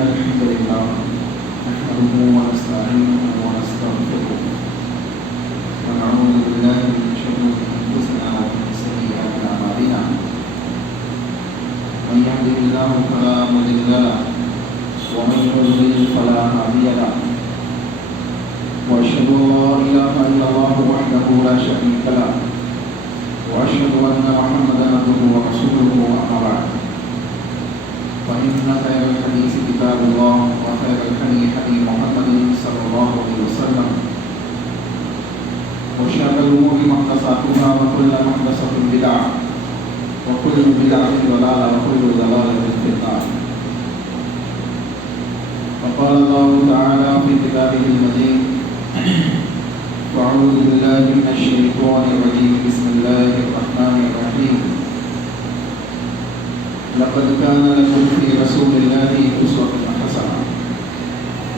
الحمد لله نحمده ونستعينه ونستغفره ونعوذ بالله من شرور انفسنا ومن سيئات اعمالنا من يهده الله فلا مضل له ومن يضلل فلا هادي له واشهد ان لا اله الا الله وحده لا شريك له واشهد ان محمدا عبده ورسوله اما بعد فإن خير الحديث كتاب الله وخير الهدي هدي محمد صلى الله عليه وسلم وشر الأمور محدثاتها وكل محدثة بدعة وكل بدعة ضلالة وكل ضلالة في النار. وقال الله تعالى في كتابه المجيد وأعوذ بالله من الشيطان الرجيم بسم الله الرحمن الرحيم لقد كان لكم في رسول الله أسوة حسنة.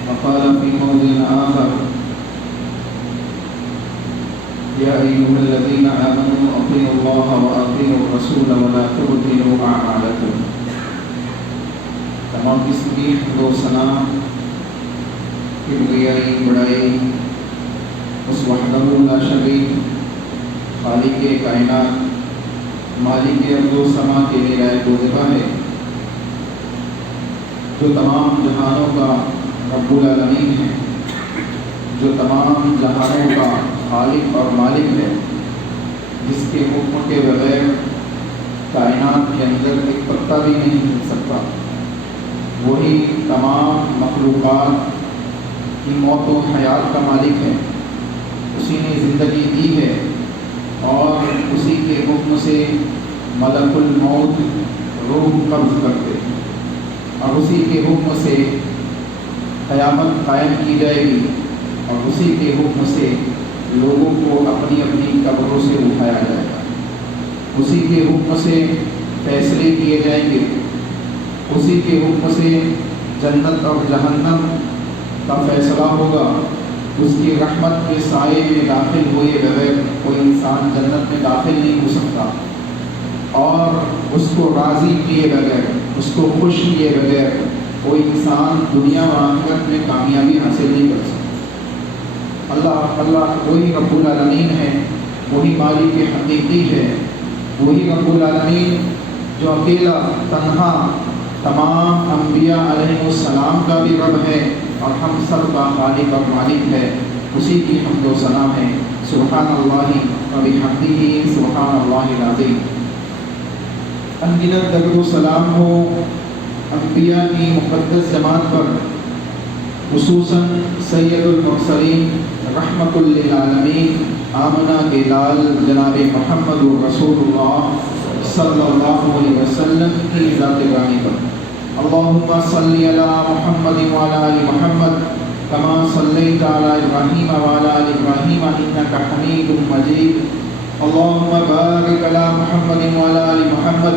وقال في موضع آخر يا أيها الذين آمنوا أطيعوا الله وأطيعوا الرسول ولا تبطلوا أعمالكم. تمام قسم کی حمد و ثنا کبریائی بڑائی اس وحدہ لا شریک خالق کائنات مالک ارض و سما کے لیے لائق و زیبا ہے، جو تمام جہانوں کا رب العالمین ہے، جو تمام جہانوں کا خالق اور مالک ہے، جس کے حکم کے بغیر کائنات کے اندر ایک پتا بھی نہیں ہل سکتا، وہی تمام مخلوقات کی موت و حیات کا مالک ہے، اسی نے زندگی دی ہے اور اسی کے حکم سے ملک الموت روح قبض کرتے اور اسی کے حکم سے قیامت قائم کی جائے گی اور اسی کے حکم سے لوگوں کو اپنی اپنی قبروں سے اٹھایا جائے گا، اسی کے حکم سے فیصلے کیے جائیں گے، اسی کے حکم سے جنت اور جہنم کا فیصلہ ہوگا، اس کی رحمت کے سائے میں داخل ہوئے بغیر کوئی انسان جنت میں داخل نہیں ہو سکتا، اور اس کو راضی کیے بغیر، اس کو خوش کیے بغیر کوئی انسان دنیا و آخرت میں کامیابی حاصل نہیں کر سکتا۔ اللہ وہی رب العالمین ہے، وہی مالک حقیقی ہے، وہی رب العالمین جو اکیلا تنہا تمام انبیاء علیہ السلام کا بھی رب ہے اور ہم سب کا خالق اور مالک ہے، اسی کی حمد و ثنا ہے۔ سبحان اللہ و بحمدہ سبحان اللہ العظیم۔ انگنت درود و سلام ہو انبیاء کی مقدس جماعت پر، خصوصاً سید المرسلین رحمت للعالمین آمنہ کے لال جناب محمد رسول اللہ صلی اللہ علیہ وسلم کی ذات گرامی پر۔ اللہم صلی علی محمد وعلی آل محمد کما صلیت علی ابراہیم وعلی آل ابراہیم انک حمید مجید۔ اللہم بارک علی محمد وعلی آل محمد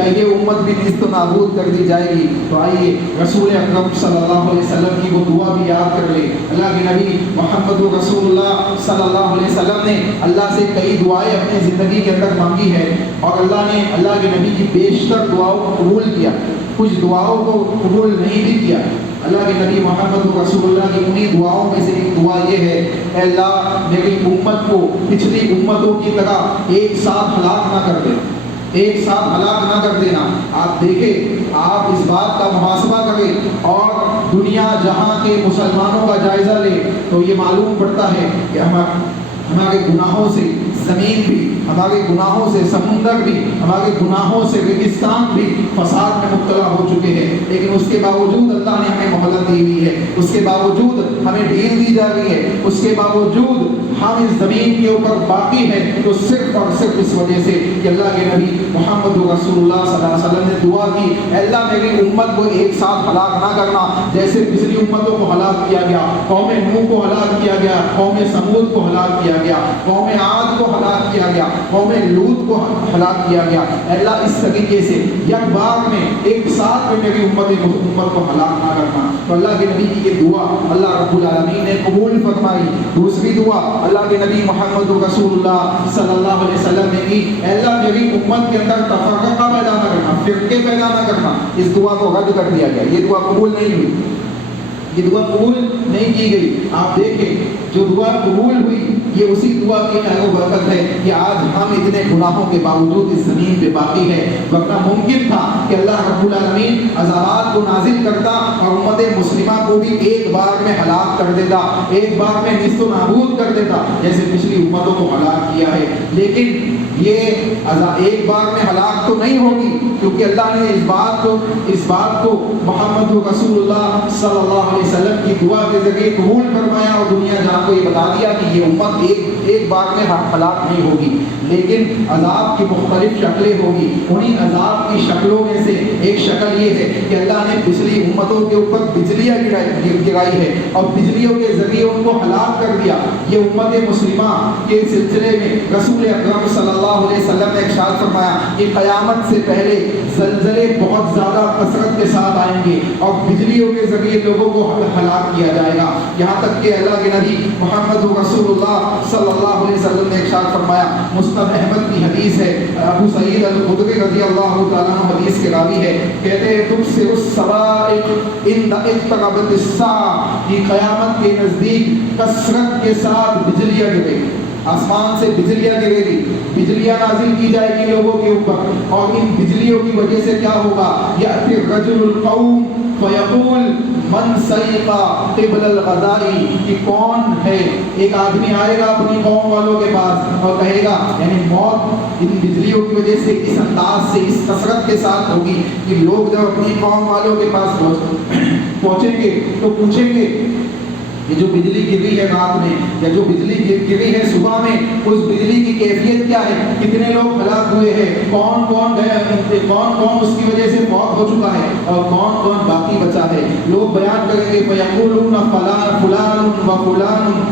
کیا یہ امت بھی نیست و نابود کر دی جائے گی؟ تو آئیے رسول اکرم صلی اللہ علیہ وسلم کی وہ دعا بھی یاد کر لیں۔ اللہ کے نبی محمد رسول اللہ صلی اللہ علیہ وسلم نے اللہ سے کئی دعائیں اپنی زندگی کے اندر مانگی ہے، اور اللہ نے اللہ کے نبی کی بیشتر دعاؤں کو قبول کیا، کچھ دعاؤں کو قبول نہیں بھی کیا۔ اللہ کے نبی محمد رسول اللہ کی انہی دعاؤں میں سے ایک دعا یہ ہے، اے اللہ میری امت کو پچھلی امتوں کی طرح ایک ساتھ ہلاک نہ کر دے، ایک ساتھ ہلاک نہ کر دینا۔ آپ دیکھیں، آپ اس بات کا محاسبہ کریں اور دنیا جہاں کے مسلمانوں کا جائزہ لے تو یہ معلوم پڑتا ہے کہ ہمارے گناہوں سے زمین بھی، ہمارے گناہوں سے سمندر بھی، ہمارے گناہوں سے ریگستان بھی فساد میں مبتلا ہو چکے ہیں، لیکن اس کے باوجود اللہ نے ہمیں مہلت دی ہوئی ہے، اس کے باوجود ہمیں ڈھیل دی جا رہی ہے، اس کے باوجود ہم اس زمین کے اوپر باقی ہیں، تو صرف اور صرف اس وجہ سے کہ اللہ کے نبی محمد رسول اللہ صلی اللہ علیہ وسلم نے دعا کی، اے اللہ میری امت کو ایک ساتھ ہلاک نہ کرنا، جیسے پچھلی امتوں کو ہلاک کیا گیا، قوم نوح کو ہلاک کیا گیا، قوم سمود کو ہلاک کیا گیا، قوم عاد کو ہلاک کیا گیا، قوم لوط کو ہلاک کیا گیا۔ اے اللہ اس طریقے سے یک بار میں ایک ساتھ میں میری امت کو ہلاک نہ کرنا۔ تو اللہ کے نبی کی یہ دعا اللہ رب العالمین نے قبول فرمائی۔ دوسری دعا اللہ کے نبی محمد رسول اللہ صلی اللہ علیہ وسلم نے کی، اے اللہ میری امت کے اندر تفرقہ پیدا نہ کرنا، فرقے پیدا نہ کرنا۔ اس دعا کو رد کر دیا گیا، یہ دعا قبول نہیں ہوئی، یہ دعا قبول نہیں کی گئی۔ آپ دیکھیں جو دعا قبول ہوئی یہ اسی دعا کی خیر و برکت ہے کہ آج ہم اتنے گناہوں کے باوجود اس زمین پہ باقی ہے، ورنہ ممکن تھا کہ اللہ رب العالمین عذابات کو نازل کرتا اور امت مسلمہ کو بھی ایک بار میں ہلاک کر دیتا، ایک بار میں نیست و نابود کر دیتا جیسے پچھلی امتوں کو ہلاک کیا ہے، لیکن یہ ایک بار میں ہلاک تو نہیں ہوگی، کیونکہ اللہ نے اس بات کو محمد رسول اللہ صلی اللہ علیہ وسلم کی دعا کے ذریعے قبول فرمایا اور دنیا جہاں کو یہ بتا دیا کہ یہ امت ایک بار میں ہلاک نہیں ہوگی، لیکن عذاب کی مختلف شکلیں ہوگی۔ انہی عذاب کی شکلوں میں سے ایک شکل یہ ہے کہ اللہ نے پچھلی امتوں کے اوپر بجلیاں گرائی ہے اور بجلیوں کے ذریعے ان کو ہلاک کر دیا۔ یہ امت مسلمہ کے سلسلے میں رسول اکرم صلی اللہ علیہ وسلم نے ارشاد فرمایا کہ قیامت سے پہلے زلزلے بہت زیادہ کثرت کے ساتھ آئیں گے اور بجلیوں کے ذریعے لوگوں کو ہلاک کیا جائے گا، یہاں تک کہ اللہ کے نبی محمد رسول اللہ صلی اللہ علیہ وسلم نے ارشاد فرمایا، مسند احمد کی حدیث ہے، ابو سعید الخدری رضی اللہ تعالیٰ عنہ حدیث کے راوی ہے، کہتے ہیں تبصر الصواعق ان اقتربت الساعہ، کہ قیامت کے نزدیک کثرت کے ساتھ بجلیاں گرے گی، آسمان سے بجلیاں گرے گی، بجلیاں نازل کی جائے گی لوگوں کے اوپر، اور ان بجلیوں کی وجہ سے کیا ہوگا، یأتی الرجل القوم فیقول من سیقا قبل الغدائی، کہ کون ہے، ایک آدمی آئے گا اپنی قوم والوں کے پاس اور کہے گا، یعنی موت ان بجلیوں کی وجہ سے اس انداز سے اس کثرت کے ساتھ ہوگی کہ لوگ جب اپنی قوم والوں کے پاس پہنچیں گے تو پوچھیں گے یہ جو بجلی گری ہے رات میں یا جو بجلی گری ہے صبح میں، اس بجلی کی کیفیت کیا ہے، کتنے لوگ ہلاک ہوئے ہیں، کون کون گئے، کون اس کی وجہ سے فوت ہو چکا ہے اور کون کون باقی بچا ہے۔ لوگ بیان کریں گے فیقولون فلان فلان و فلان،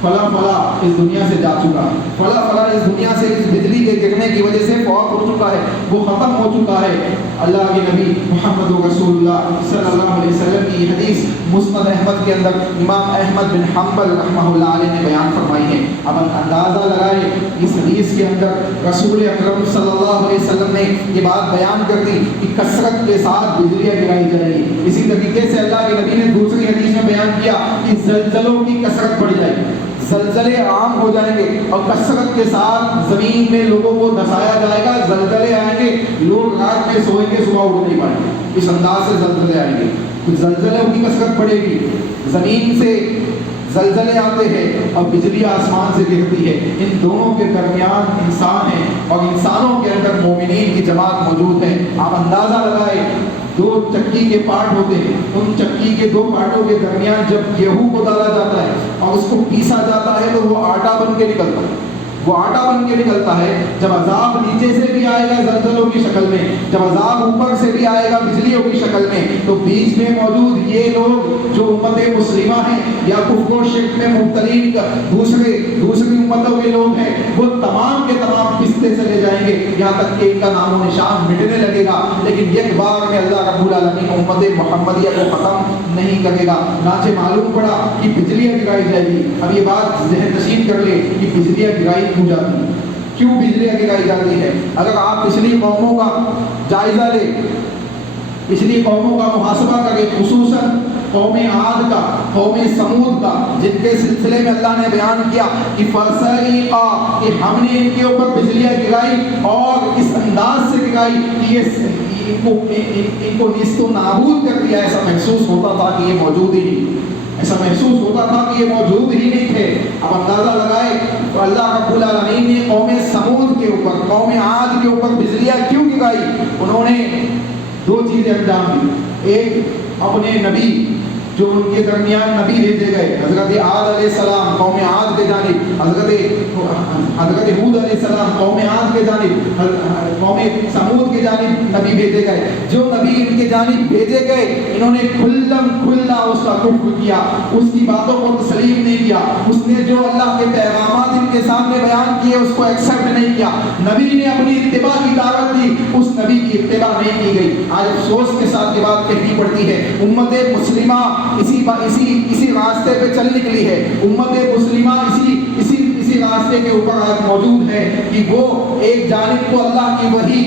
فلا فلا اس دنیا سے جا چکا، فلا فلا اس دنیا سے اس بجلی کے گرنے کی وجہ سے فوت ہو چکا ہے، وہ ختم ہو چکا ہے۔ اللہ کے نبی محمد رسول اللہ صلی اللہ علیہ وسلم کی حدیث مسند احمد کے اندر امام احمد بن حنبل رحمہ اللہ علیہ نے بیان فرمائی ہے۔ اب اندازہ لگائے اس حدیث کے اندر رسول اکرم صلی اللہ علیہ وسلم نے یہ بات بیان کر دی کہ کثرت کے ساتھ بجلیاں گرائی جائیں گی، اسی طریقے سے اللہ کے نبی نے دوسری حدیث میں بیان کیا کہ زلزلوں کی کثرت بڑھ جائے گی، زلزلے عام ہو جائیں گے اور کثرت کے ساتھ زمین میں لوگوں کو دھسایا جائے گا، زلزلے آئیں گے، لوگ رات میں سوئیں گے صبح اٹھ نہیں پائیں گے، اس انداز سے زلزلے آئیں گے، زلزلوں کی کثرت بڑھے گی، زمین سے زلزلے آتے ہیں اور بجلی آسمان سے گرتی ہے، ان دونوں کے درمیان انسان ہے اور انسانوں کے اندر مومنین کی جماعت موجود ہے۔ آپ اندازہ لگائے دو چکی کے پارٹ ہوتے ہیں، ان چکی کے دو پارٹوں کے درمیان جب گیہوں کو ڈالا جاتا ہے اور اس کو پیسا جاتا ہے تو وہ آٹا بن کے نکلتا ہے، وہ آٹا بن کے نکلتا ہے۔ جب عذاب نیچے سے بھی آئے گا زلزلوں کی شکل شکل میں، جب عذاب اوپر سے بھی آئے گا بجلیوں کی شکل میں، تو بیچ میں موجود یہ لوگ جو امت مسلمہ ہیں یا کفر و شرک میں مبتلین دوسری امتوں کے لوگ ہیں، وہ تمام کے تمام پستے چلے جائیں گے یہاں تک کہ ان کا نام و نشان مٹنے لگے گا، لیکن ایک بار میں اللہ رب العالمین امت محمدیہ کو ختم نہیں کرے گا۔ ناچے معلوم پڑا کہ بجلیاں گرائی جائے گی۔ اب یہ بات ذہن نشین کر لے کہ بجلیاں گرائی کیوں جاتی ہیں، کیوں بجلیاں گرائی جاتی ہے۔ اگر آپ پچھلی قوموں کا جائزہ لے، پچھلی قوموں کا محاسبہ کرے، خصوصاً قوم عاد کا، قوم سمود کا، جن کے سلسلے میں اللہ نے بیان کیا کہ فَصَعِقَا، کہ ہم نے ان کے اوپر بجلیاں گرائی اور اس انداز سے گرائی کہ ان کو نیست و نابود کر دیا۔ ایسا محسوس ہوتا تھا کہ یہ موجود ہی نہیں، ایسا محسوس ہوتا تھا کہ یہ موجود ہی نہیں تھے۔ اب اندازہ لگائے تو اللہ رب العالمین نے قوم سمود کے اوپر، قوم عاد کے اوپر بجلیاں کیوں گرائی؟ انہوں نے دو چیزیں انجام دی۔ ایک، اپنے نبی جو ان کے درمیان نبی بھیجے گئے، حضرت عاد علیہ السلام قوم عاد کے جانب، حضرت ہود علیہ السلام قوم عاد کے جانب، قوم سمود کے جانب نبی بھیجے گئے۔ جو نبی ان کے جانب بھیجے گئے، انہوں نے کھلم کھلا اس کا کفر کیا، اس کی باتوں کو تسلیم نہیں کیا، اس نے جو اللہ کے پیغامات ان کے سامنے بیان کیے اس کو ایکسیپٹ نہیں کیا۔ نبی نے اپنی اتباع کی دعوت دی، اس نبی کی اتباع نہیں کی گئی۔ آج افسوس کے ساتھ یہ بات کہنی پڑتی ہے، امت مسلمہ اسی راستے پہ چل نکلی ہے، امت مسلمہ اسی راستے کے اوپر آج موجود ہے کہ وہ ایک جانب کو اللہ کی وحی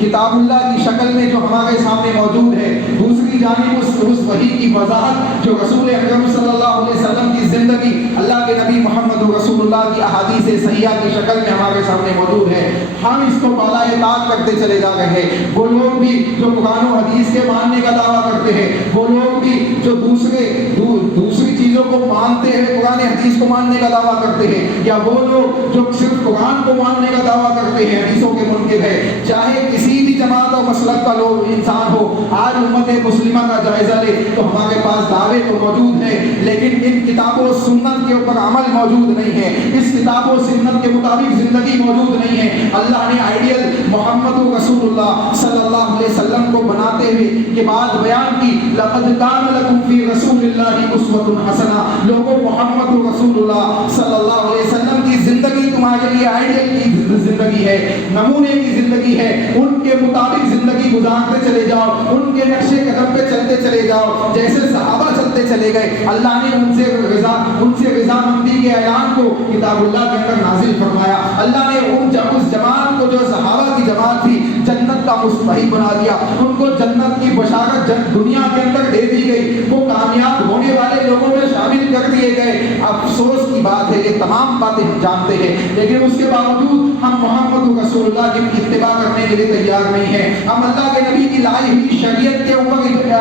کتاب اللہ کی شکل میں جو ہمارے سامنے موجود ہے، دوسری جانب اس وحی کی وضاحت جو رسول اکرم صلی اللہ علیہ وسلم کی زندگی، اللہ کے نبی محمد رسول اللہ کی احادیث صحیحہ کی شکل میں ہمارے سامنے موجود ہے، ہم اس کو بالائے طاق کرتے چلے جا رہے ہیں۔ وہ لوگ بھی جو قرآن و حدیث کے ماننے کا دعویٰ کرتے ہیں، وہ لوگ بھی جو دوسری چیزوں کو مانتے ہیں، قرآن حدیث کو ماننے کا دعویٰ کرتے ہیں، یا وہ لوگ جو صرف قرآن کو ماننے کا دعویٰ کرتے ہیں، حدیثوں کے منکر ہے، چاہے کسی بھی جماعت اور مسلک کا لوگ انسان ہو، آج امت مسلمہ کا جائزہ لے تو ہمارے پاس دعوے تو موجود ہیں، لیکن ان کتاب و سنت کے اوپر عمل موجود نہیں ہے، اس کتاب و سنت کے مطابق زندگی موجود نہیں ہے۔ اللہ نے آئیڈیل محمد رسول اللہ صلی اللہ علیہ وسلم کو بناتے ہوئے یہ بات بیان کی، لقد کان لکم فی رسول اللہ اسوۃ حسنہ، لوگوں محمد رسول اللہ صلی اللہ علیہ وسلم کی زندگی تمہارے لیے آئیڈیل کی زندگی ہے، نمونے کی زندگی ہے، ان کے مطابق زندگی گزارتے چلے جاؤ، ان کے نقشے قدم پہ چلتے چلے جاؤ، جیسے صحابہ چلتے چلے گئے۔ اللہ نے ان سے رضامندی کے اعلان کو کتاب اللہ کے اندر نازل فرمایا، اللہ نے اس جماعت کو جو صحابہ کی جماعت تھی جنت کا مستحق بنا دیا، ان کو جنت کی بشارت دنیا کے اندر دے دی گئی، وہ کامیاب ہونے والے لوگوں میں شامل کر دیے گئے۔ افسوس کی بات ہے، یہ تمام باتیں ہم جانتے ہیں، لیکن اس کے باوجود ہم محمد رسول اللہ کی اتباع کرنے کے لیے تیار نہیں ہیں، ہم اللہ کے نبی کی لائی ہوئی شریعت کے اوپر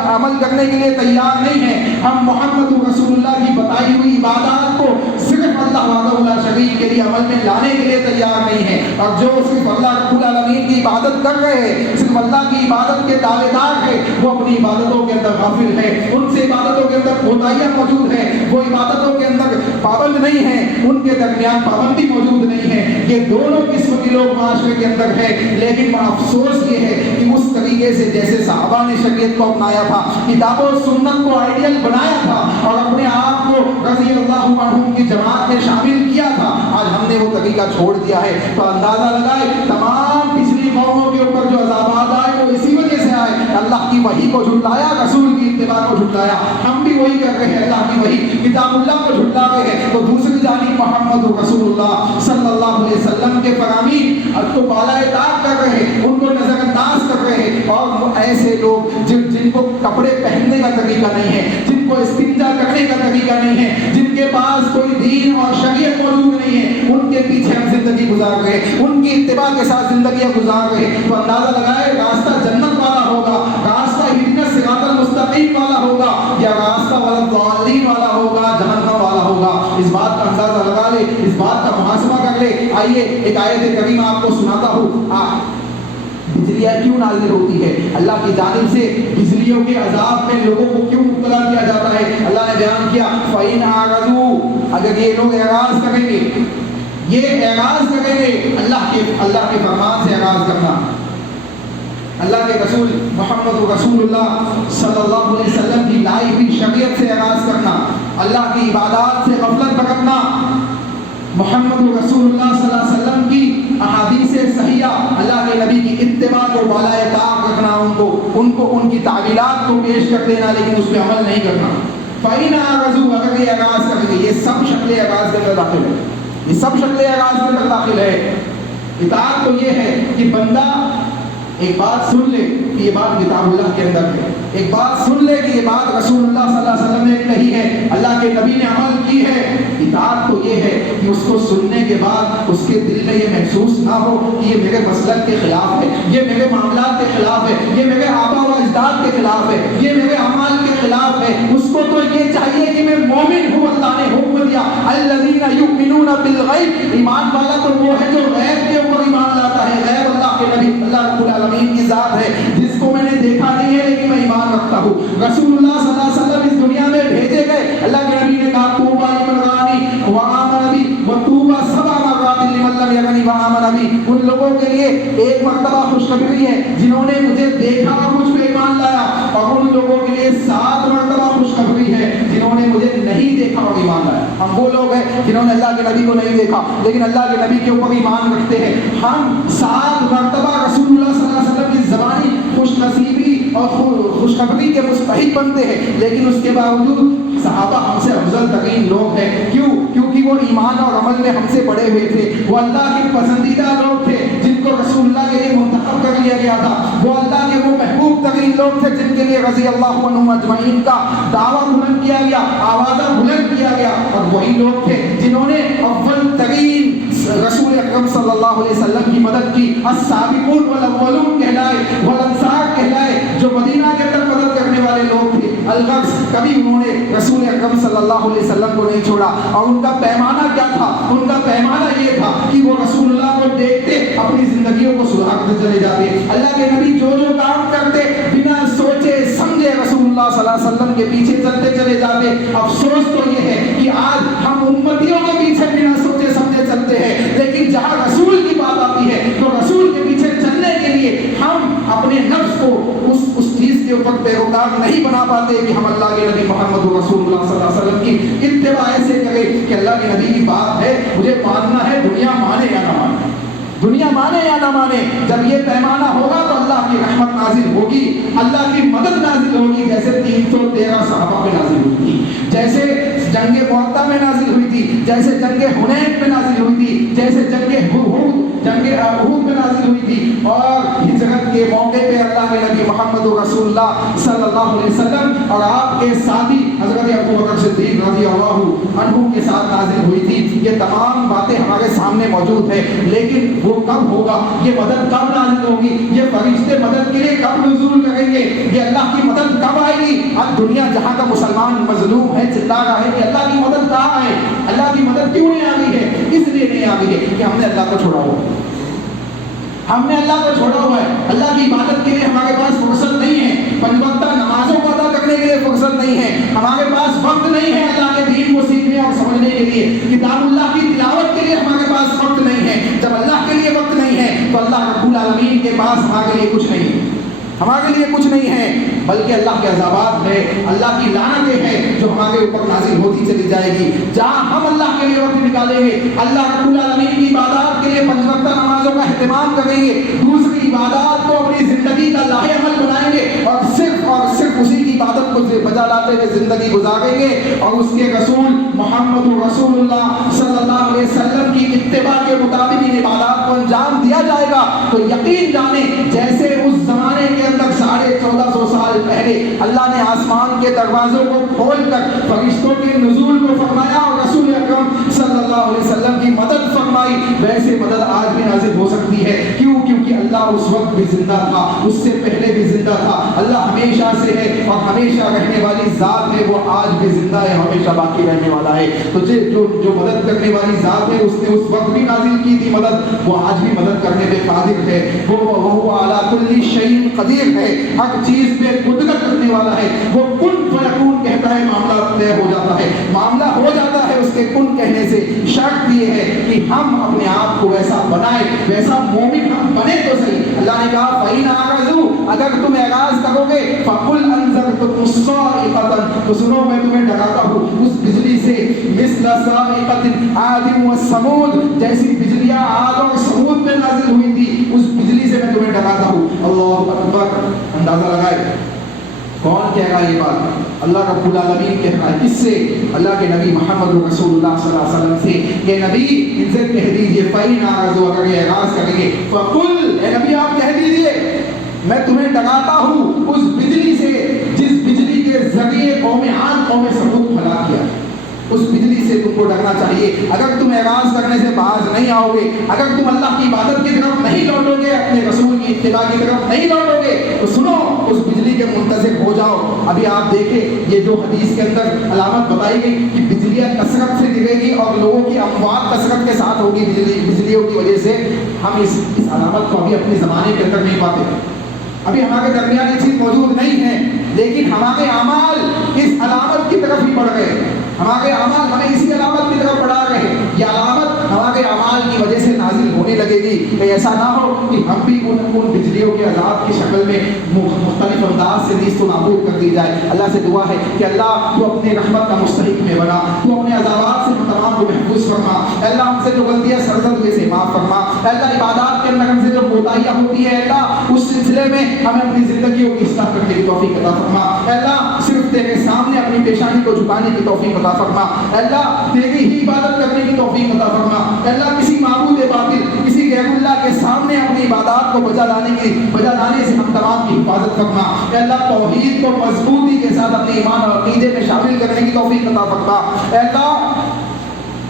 عمل کرنے کے لیے تیار نہیں ہیں، ہم محمد رسول اللہ کی بتائی ہوئی عبادات کو صرف اللہ وحدہ لا شریک کے لیے عمل میں لانے کے لیے تیار نہیں ہیں، اور جو صرف اللہ رب العالمین کی عبادت کر رہے ہیں، صرف اللہ کی عبادت کے دعوے دار ہیں، وہ اپنی عبادتوں کے اندر غافل ہے، ان سے عبادتوں کے اندر کوتاہیاں موجود ہیں، وہ عبادتوں کے اندر پابند نہیں ہیں، ان کے درمیان پابندی موجود نہیں ہے۔ یہ دونوں قسم کے لوگ معاشرے کے اندر ہیں، لیکن افسوس یہ ہے کہ اس طریقے سے جیسے صحابہ نے شریعت کو اپنایا تھا، کتاب و سنت کو آئیڈیل بنایا تھا اور اپنے آپ کو رضی اللہ عنہم کی جماعت میں شامل کیا تھا، آج ہم نے وہ طریقہ چھوڑ دیا ہے۔ تو اندازہ لگائے تمام پچھلی قوموں کے اوپر جو عذابات آئے وہ اسی وجہ سے آئے، اللہ کی وحی کو جھٹلایا، رسول کی اتباع کو جھٹلایا۔ ہم بھی وہی کر رہے ہیں، اللہ کی وحی کتاب اللہ کو جھٹلا رہے ہیں، تو دوسری جانب محمد رسول اللہ صلی اللہ علیہ وسلم کے فرامین کو بالائے طاق کر رہے ہیں، ان کو نظر انداز کر رہے ہیں، اور ایسے لوگ جن کو کپڑے پہننے کا طریقہ نہیں ہے، جن کو استنجا کرنے کا طریقہ نہیں ہے، جن کے پاس کوئی دین اور شریعت موجود نہیں ہے، ان کے پیچھے ہم زندگی گزار رہے ہیں، ان کی اتباع کے ساتھ زندگیاں گزار رہے ہیں۔ تو اندازہ لگائے راستہ جنت والا ہوگا، راستہ اہدنا الصراط المستقیم والا ہوگا، یا راستہ ولا الضالین والا ہوگا، جہنم والا ہوگا۔ اس بات کا اندازہ لگا لے، اس بات کا محاسبہ کر لے۔ آئیے ایک آیت کریمہ آپ کو سناتا ہوں۔ بجلیاں کیوں نازل ہوتی ہے؟ اللہ کی جانب سے بجلیوں کے عذاب میں لوگوں کو کیوں مبتلا کیا جاتا ہے؟ اللہ نے بیان کیا فَإِنْ أَعْرَضُوا، اگر یہ لوگ اعراض کریں گے، یہ اعراض کریں گے، اللہ کے فرمان سے اعراض کرنا، اللہ کے رسول محمد رسول اللہ صلی اللہ علیہ وسلم کی لائی ہوئی شریعت سے اعراض کرنا، اللہ کی عبادات سے غفلت برتنا، محمد رسول اللہ صلی اللہ علیہ وسلم کی احادیث صحیحہ، اللہ کے نبی کی اتباع کو بالائے طاق رکھنا، ان کو ان کی تعویلات کو پیش کر دینا لیکن اس پہ عمل نہیں کرنا۔ فَإِنْ أَعْرَضُوا، اگر یہ اعراض کر دیں، یہ سب شکلیں اعراض کے اندر داخل ہے، یہ سب شکلیں اعراض کے اندر داخل ہے۔ اطاعت تو یہ ہے کہ بندہ ایک بات سن لے کہ یہ بات کتاب اللہ کے اندر ہے، ایک بات سن لے کہ یہ بات رسول اللہ صلی اللہ علیہ وسلم نے کہی ہے، اللہ کے نبی نے عمل کی ہے۔ اطاعت تو یہ ہے کہ اس کو سننے کے بعد اس کے دل میں یہ محسوس نہ ہو کہ یہ میرے مسلک کے خلاف ہے، یہ میرے معاملات کے خلاف ہے، یہ میرے آبا و اجداد کے خلاف ہے، یہ میرے اعمال کے خلاف ہے۔ اس کو تو یہ چاہیے کہ میں مومن ہوں، اللہ نے حکم دیا الذین یؤمنون بالغیب، ایمان والا تو وہ ہے جو غیب کے اوپر ایمان لاتا ہے۔ غیب اللہ کے نبی اللہ رب العالمین کی ذات ہے جس کو میں نے دیکھا نہیں ہے لیکن میں ایمان رکھتا ہوں۔ رسول اللہ صلی اللہ علیہ وسلم اس دنیا میں بھیجے گئے، اللہ کے نبی نے کہا طوبیٰ لمن رآنی وآمن بی وطوبیٰ سبع مرات لمن لم یرنی وآمن بی، ان لوگوں کے لیے ایک مرتبہ خوشخبری ہے جنہوں نے مجھے دیکھا اور مجھ پہ ایمان لایا، اور ان لوگوں کے لیے 7 مرتبہ خوشخبری ہے جنہوں نے مجھے نہیں دیکھا اور ایمان لایا۔ ہم وہ لوگ ہیں جنہوں نے اللہ کے نبی کو نہیں دیکھا لیکن اللہ کے نبی کے اوپر ایمان رکھتے ہیں۔ ہم 7 مرتبہ رسول اللہ صلی اللہ علیہ وسلم کی زبانی خوش نصیبی اور خوشخبری کے مستحق بنتے ہیں، لیکن اس کے باوجود صحابہ ہم سے افضل ترین لوگ ہیں۔ کیوں؟ کیونکہ وہ ایمان اور عمل میں ہم سے بڑے ہوئے تھے، وہ اللہ کے پسندیدہ لوگ تھے جن کو رسول اللہ کے لیے منتخب کر لیا گیا تھا، وہ اللہ کے وہ محبوب ترین لوگ تھے جن کے لیے رضی اللہ عنہم اجمعین کا دعویٰ بلند کیا گیا، آوازہ بلند کیا گیا، اور وہی لوگ تھے جنہوں نے اول ترین رسول اکرم صلی اللہ علیہ وسلم کی مدد کی۔ السابقون والاولون کہلائے، والانصار کہلائے، جو مدینہ کے اندر مدد کرنے والے لوگ تھے۔ الغرض کبھی انہوں نے رسول اکرم صلی اللہ علیہ وسلم کو نہیں چھوڑا، اور ان کا پیمانہ کیا تھا؟ ان کا پیمانہ یہ تھا کہ وہ رسول اللہ کو دیکھتے اپنی زندگیوں کو سدھارتے چلے جاتے۔ اللہ کے نبی جو جو کام کرتے بنا سوچے سمجھے رسول اللہ صلی اللہ علیہ وسلم کے پیچھے چلتے چلے جاتے۔ افسوس تو یہ ہے کہ آج ہم امتیوں کے پیچھے بنا سوچے سمجھے چلتے ہیں، لیکن جہاں رسول کی بات آتی ہے تو رسول کے پیچھے چلنے کے لیے ہم اپنے نفس کو اس چیز کے اوپر پیروکار نہیں بنا پاتے کہ ہم اللہ کے نبی محمد رسول اللہ صلی اللہ علیہ وسلم کی اتباع ایسے کریں کہ اللہ کے نبی کی بات ہے مجھے ماننا ہے، دنیا مانے یا نہ مانے، دنیا مانے یا نہ مانے۔ جب یہ پیمانہ ہوگا تو اللہ کی رحمت نازل ہوگی، اللہ کی مدد نازل ہوگی، جیسے 313 صحابہ پہ نازل ہوئی تھی، جیسے جنگ معطا میں نازل ہوئی تھی، جیسے جنگ حنین میں نازل ہوئی تھی، جیسے جنگ احد میں نازل ہوئی تھی، اور ہجرت کے موقع پہ اللہ کے نبی محمد رسول اللہ صلی اللہ علیہ وسلم اور آپ کے ساتھی حضرت ابوبکر صدیق رضی اللہ عنہ کے ساتھ نازل ہوئی تھی۔ یہ تمام باتیں ہمارے سامنے موجود ہیں، لیکن وہ کب ہوگا؟ یہ مدد کب نازل ہوگی؟ یہ فرشتے مدد کے لیے کب نزول کریں گے؟ یہ اللہ کی مدد کب آئے گی؟ آج دنیا جہاں کا مسلمان مظلوم ہے چلا رہا ہے کہ اللہ کی مدد کہاں ہے؟ اللہ کی مدد کیوں نہیں آ گئی ہے؟ اس لیے نہیں آ گئی ہے کہ ہم نے اللہ کو چھوڑا ہوا ہے، ہم نے اللہ کو چھوڑا ہوا ہے۔ اللہ کی عبادت کے لیے ہمارے پاس فرصت نہیں ہے، 5 وقتہ نمازوں کو ادا کرنے کے لیے فرصت نہیں ہے، ہمارے پاس وقت نہیں ہے اللہ کے دین کو سیکھنے اور سمجھنے کے لیے، کتاب اللہ کی تلاوت کے لیے ہمارے پاس وقت نہیں ہے۔ جب اللہ کے لیے وقت نہیں ہے تو اللہ رب العالمین کے پاس ہمارے لیے کچھ نہیں ہے، ہمارے لیے کچھ نہیں ہے، بلکہ اللہ کے عذابات ہے، اللہ کی لعنتیں ہیں جو ہمارے اوپر نازل ہوتی چلی جائے گی۔ جہاں ہم اللہ کے لیے وقت نکالیں گے، اللہ رب العالمین کی عبادات کے لیے 5 وقتہ نمازوں کا اہتمام کریں گے، دوسری عبادات کو اپنی زندگی کا لاہ عمل بنائیں گے اور صرف اسی کی عبادت کو بجا لاتے ہوئے زندگی گزاریں گے، اور اس کے رسول محمد رسول اللہ صلی اللہ علیہ وسلم کی اتباع کے مطابق ان عبادات کو انجام دیا جائے گا، تو یقین جانیں جیسے اس زمانے کے اندر 1450 سال پہلے اللہ نے آسمان کے دروازوں کو کھول کر فرشتوں کے نزول کو فرمایا اور رسول اکرم صلی اللہ علیہ وسلم کی مدد فرمائی، ویسے مدد آج بھی نازل ہو سکتی ہے۔ کیوں؟ کیونکہ اللہ اس وقت بھی زندہ تھا، اس سے پہلے بھی زندہ تھا، اللہ ہمیشہ سے ہے اور ہمیشہ رہنے والی ذات ہے، وہ آج بھی زندہ ہے، ہمیشہ باقی رہنے والا ہے۔ تو جو مدد کرنے والی ذات ہے اس نے اس وقت بھی نازل کی تھی مدد، وہ آج بھی مدد کرنے پہ قادر ہے، وہ اعلیٰ کل شیء قدیر ہے، ہر چیز پہ قدرت رکھنے والا ہے۔ وہ کن فیکون کہتا ہے، معاملہ طے ہو جاتا ہے، معاملہ ہو جاتا ہے اس کے کن کہنے سے۔ شرط یہ ہے کہ ہم اپنے آپ کو ویسا بنائیں، ویسا مومن ہم بنے تو صحیح۔ اللہ نے کہا فَإِنْ أَعْرَضُوا، اگر تم اعراض کرو گے فقل انذرتکم صاعقۃ، تو سنو میں تمہیں ڈراتا ہوں اس بجلی سے مثل صاعقۃ عاد وثمود، جیسی بجلیاں عاد اور سمود میں نازل ہوئی تھی اس بجلی سے میں تمہیں ڈراتا ہوں۔ اللہ اکبر، اندازہ لگائے کون کہے گا یہ بات؟ اللہ رب العالمین کہہ رہا ہے، کس سے؟ اللہ کے نبی محمد رسول اللہ صلی اللہ علیہ وسلم سے کہ نبی ان سے کہہ دیجئے فَإِنْ أَعْرَضُوا، اگر یہ اعراض کریں گے فَقُلْ، اے نبی آپ کہہ دیجئے میں تمہیں ڈراتا ہوں اس بجلی سے جس بجلی کے ذریعے قوم عاد قوم سمود ہلاک کیا۔ اس بجلی سے تم کو ڈرنا چاہیے۔ اگر تم اعراض کرنے سے باز نہیں آؤ گے، اگر تم اللہ کی عبادت کی طرف نہیں لوٹو گے، اپنے رسول کی اتباع کی طرف نہیں لوٹو گے، تو سنو اس بجلی کے منتظر ہو جاؤ۔ ابھی آپ دیکھیں یہ جو حدیث کے اندر علامت بتائی گئی کہ بجلیاں کثرت سے گرے گی اور لوگوں کی اموات کثرت کے ساتھ ہوگی بجلیوں کی وجہ سے، ہم اس علامت کو ابھی اپنے زمانے کے اندر نہیں پاتے، ابھی ہمارے درمیان یہ چیز موجود نہیں ہے، لیکن ہمارے اعمال اس علامت کی طرف ہی بڑھ گئے، ہمارے اعمال ہمیں اسی علامت کی طرف بڑھا رہے ہیں۔ یہ علامت ہمارے اعمال کی وجہ سے نازل ہونے لگے گی کہ ایسا نہ ہو کہ ہم بھی ان بجلیوں کے عذاب کی شکل میں مختلف انداز سے نیست و نابود کر دی جائے۔ اللہ سے دعا ہے کہ اللہ تو اپنے رحمت کا مستحق میں بنا، تو اپنے عذابات سے ہم تمام کو محفوظ فرما۔ اللہ ہم سے جو غلطیاں سرزد ہوئے سے معاف فرما۔ اللہ عبادات کے اندر ہم سے جو کوتاہیاں ہوتی ہے اللہ اس سلسلے میں ہمیں اپنی زندگیوں کی اصلاح کرنے کی توفیق عطا فرما۔ اللہ صرف تیرے سامنے اپنی پیشانی کو جھکانے کی توفیق عطا فرما۔ اللہ تیری ہی عبادت کرنے کی توفیق عطا فرما۔ اللہ کسی معبود باطل، کسی غیر اللہ کے سامنے اپنی عبادات کو بجا لانے سے ہم تمام کی حفاظت فرما۔ اللہ توحید کو مضبوطی کے ساتھ اپنے ایمان اور عقیدے میں شامل کرنے کی توفیق عطا فرما۔ اللہ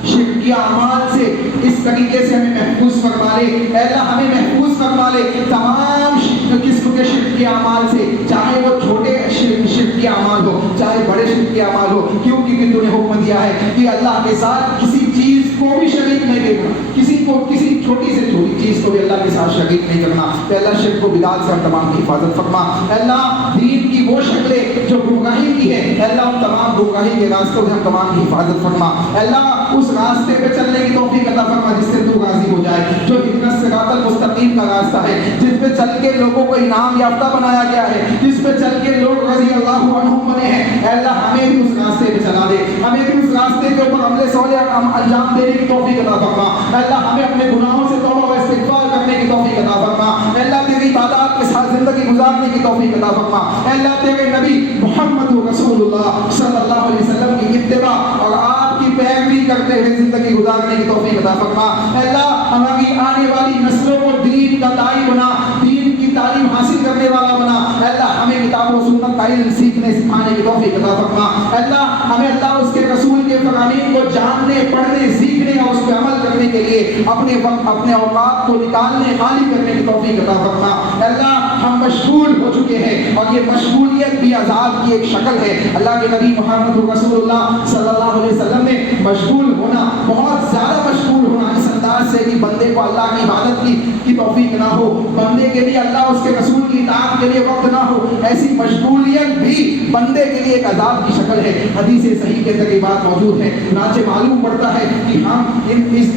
شرک کے اعمال سے اس طریقے سے ہمیں محفوظ فرما لے، اے اللہ ہمیں محفوظ فرما لے تمام قسم کے شرک کے اعمال سے، چاہے وہ چھوٹے شرک کے اعمال ہو چاہے بڑے شرک کے اعمال ہو، کیونکہ تو نے حکم دیا ہے کہ اللہ کے ساتھ کسی چیز کو بھی شریک نہیں کرنا، کسی چھوٹی سے چھوٹی چیز کو بھی اللہ کے ساتھ شریک نہیں کرنا۔ اے اللہ شرک و بدعت سے ہم تمام کی حفاظت فرما۔ اے اللہ دین کی وہ شکلیں جو گمراہی کی ہے، اے اللہ ان تمام گمراہی کے راستوں سے ہم تمام کی حفاظت فرما۔ اے اللہ اس راستے پہ چلنے کی توفیق عطا فرما جس سے تو راضی ہو جائے، جو اہدنا الصراط المستقیم کا راستہ ہے، جس پہ چل کے لوگوں کو انعام یافتہ بنایا گیا ہے، جس پہ چل کے لوگ رضی اللہ عنہم بنے ہیں۔ اے اللہ ہمیں بھی اس راستے پہ چلا دے، ہمیں بھی اس راستے کے اوپر عمل صالح انجام دینے کی توفیق عطا فرما۔ اے اللہ ہمیں اپنے گناہوں سے توبہ و استغفار کرنے کی توفیق عطا فرما۔ اے اللہ تیری عبادات کے ساتھ زندگی گزارنے کی توفیق عطا فرما۔ اے اللہ تیرے نبی محمد رسول اللہ صلی اللہ علیہ وسلم کی اتباع اور آپ کی پیروی کرتے ہوئے زندگی گزارنے کی توفیق عطا فرما۔ اے اللہ ہماری آنے والی نسلوں کو دین کا داعی بنا، دین کی تعلیم حاصل کرنے والا بنا۔ اے اللہ ہمیں کتاب و سنت کا علم سیکھنے سکھانے کی توفیق عطا فرما۔ اے اللہ ہمیں اللہ اس کے رسول کے فرامین کو جاننے پڑھنے سیکھنے اور اس پہ عمل کرنے کے لیے اپنے وقت اپنے اوقات کو نکالنے خالی کرنے کی توفیق عطا فرما۔ اے اللہ ہم مشغول ہو چکے ہیں اور یہ مشغولیت بھی عذاب کی ایک شکل ہے۔ اللہ کے نبی محمد رسول اللہ صلی اللہ علیہ وسلم نے مشغول ہونا، بہت زیادہ مشغول ہونا اس انداز سے کہ بندے کو اللہ کی عبادت کی توفیق نہ ہو، بندے کے لیے اللہ اس کے رسول کی اطاعت کے لیے وقت نہ ہو، ایسی مشغولیت بھی بندے کے لیے ایک عذاب کی شکل ہے۔ حدیث صحیح کے اندر یہ بات موجود ہے، چنانچہ معلوم پڑتا ہے کہ ہم اس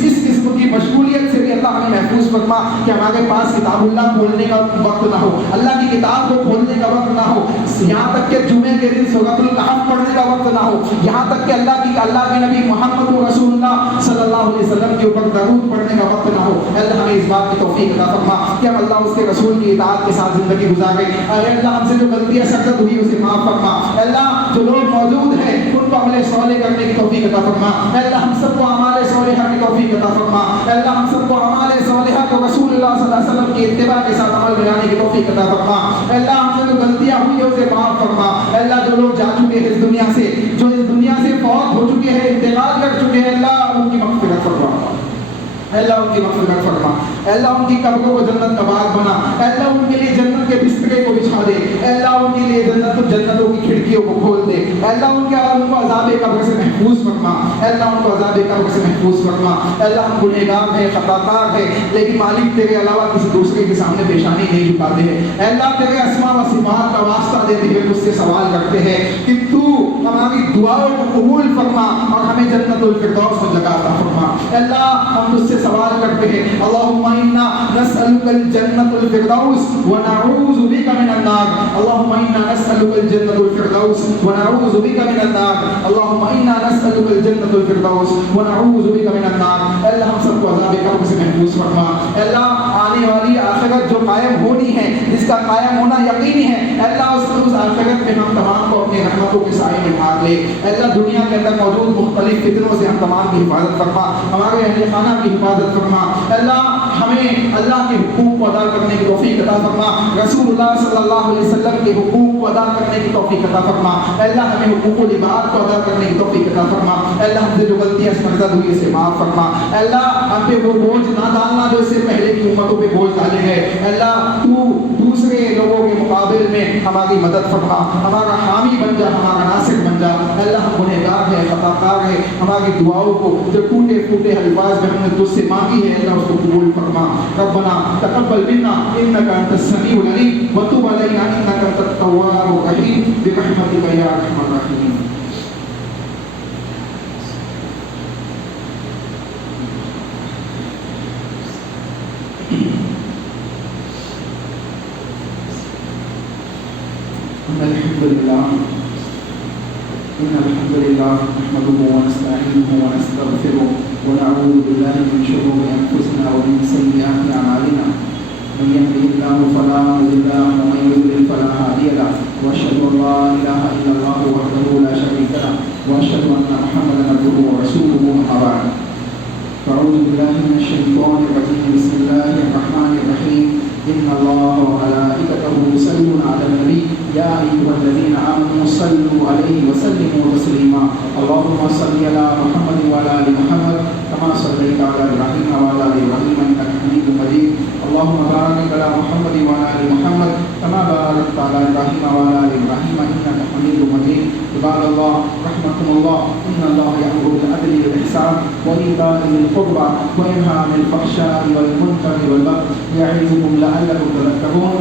قسم کی مشغولیت سے بھی اللہ ہمیں محفوظ فرما کہ ہمارے پاس کتاب اللہ کھولنے کا وقت نہ ہو، اللہ کی کتاب کو کھولنے کا وقت نہ ہو، یہاں تک کہ جمعے کے دن سورۃ الکہف پڑھنے کا وقت نہ ہو، یہاں تک کہ اللہ کے نبی محمد رسول اللہ صلی اللہ علیہ وسلم کے اوپر درود پڑھنے کا وقت نہ ہو۔ اللہ ہمیں اس بات کی توفیق عطا فرما کہ ہم اللہ اس کے رسول کی اطاعت کے ساتھ زندگی گزاریں۔ اے اللہ ہم سے جو غلطیاں سرزد ہوئی اسے معاف فرما۔ اے اللہ جو لوگ موجود ہیں ان کو عمل صالح کرنے کی توفیق عطا فرما۔ اے اللہ ہم سب کو اعمال صالحہ کی توفیق عطا فرما۔ اے اللہ ہم سب کو اعمال صالحہ کو رسول اللہ صلی اللہ علیہ وسلم کی اتباع کے ساتھ عمل میں لانے کی توفیق عطا فرما۔ اے اللہ ہم سے جو غلطیاں ہوئی ہیں اسے معاف فرما۔ اے اللہ جو لوگ جا چکے ہیں اس دنیا سے، جو اس دنیا سے فوت ہو چکے ہیں، انتقال کر چکے ہیں، اللہ ان کی مغفرت فرما۔ اے اللہ ان کی مغفرت فرما۔ اے اللہ ان کی قبروں کو جنت کا باغ بنا۔ اے اللہ ان کے لیے جنت کے بسترے کو بچھا دے۔ اے اللہ ان کے لیے جنتوں کی کھڑکیوں کو کھول دے۔ اے اللہ ان کو عذاب قبر سے محفوظ فرما۔ اے اللہ ان کو عذاب قبر سے محفوظ فرما۔ اے اللہ ہم گنہگار ہیں، خطاکار ہیں، لیکن مالک تیرے علاوہ کسی دوسرے کے سامنے پیشانی نہیں جھکاتے ہیں۔ اے اللہ تیرے اسماء و صفات کا واسطہ دیتے ہوئے مجھ سے سوال کرتے ہیں کہ تو ہماری دعاؤں کو قبول فرما اور ہمیں جنت الفردوس میں جگہ عطا فرما۔ اللہ ہم تجھ سے سوال کرتے ہیں، اللہم انا نسألک الجنت الفردوس ونعوذ بک من النار، اللہم انا نسألک الجنت الفردوس ونعوذ بک من النار، اللہم انا نسألک الجنت الفردوس ونعوذ بک من النار۔ اللہ ہم سب کو عذاب قبر سے محفوظ فرما۔ اللہ آنے والی آخرت جو قائم ہونی ہے، جس کا قائم ہونا یقینی ہے، اللہ اس آخرت میں ہم تمام کو اپنے رحمتوں کے سائے میں ڈھانپ لے۔ اللہ دنیا کے اندر موجود مختلف فتنوں سے ہم تمام کی حفاظت فرما، ہمارے اہل خانہ کی حفاظت فرما۔ اللہ ہمیں اللہ کے حقوق کو ادا کرنے کی توفیق عطا فرما، رسول اللہ صلی اللہ علیہ وسلم کے حقوق کو ادا کرنے کی توفیق عطا فرما۔ اللہ ہمیں حقوق العباد کو ادا کرنے کی توفیق عطا فرما۔ اللہ ہم سے جو غلطیاں سرزد ہوئی اسے معاف فرما۔ اللہ ہم پہ وہ بوجھ نہ ڈالنا جو اس سے پہلے کی امتوں پہ بوجھ ڈالے گئے۔ اللہ تو دوسرے لوگوں کے مقابل میں ہماری مدد فرما، ہمارا حامی بن جا، ہمارا ناصر بن جا۔ اللہ ہم گنہگار ہیں، خطا کار ہیں، ہماری دعاؤں کو جو ٹوٹے پھوٹے الفاظ میں ہم نے تجھ سے مانگی ہے اللہ اس کو قبول فرما۔ ربنا تقبل منا انك انت السميع العليم وتب علينا انك انت التواب الرحيم برحمتك يا ارحم الراحمين۔ إن الحمد لله نحمده ونستعينه ونستغفره ونعوذ بالله من شرور أنفسنا ومن سيئات أعمالنا، من يهده الله فلا مضل له ومن يضلل فلا هادي له، وأشهد أن لا إله إلا الله وحده لا شريك له، وأشهد أن محمدا عبده ورسوله، أما بعد فأعوذ بالله من الشيطان الرجيم، بسم الله الرحمن الرحيم، إن الله وملائكته يصلون على النبي يا أيها الذين آمنوا صلوا عليه وسلموا تسليما، اللهم صل على محمد وعلى آل محمد كما صليت على إبراهيم وعلى آل إبراهيم إنك حميد مجيد، اللهم بارك على محمد وعلى آل محمد كما باركت على إبراهيم وعلى آل إبراهيم إنك حميد مجيد۔ عباد الله رحمكم الله، إن الله يأمر بالعدل والإحسان وإيتاء ذي القربى وينهى عن الفحشاء والمنكر والبغي يعظكم لعلكم تذكرون،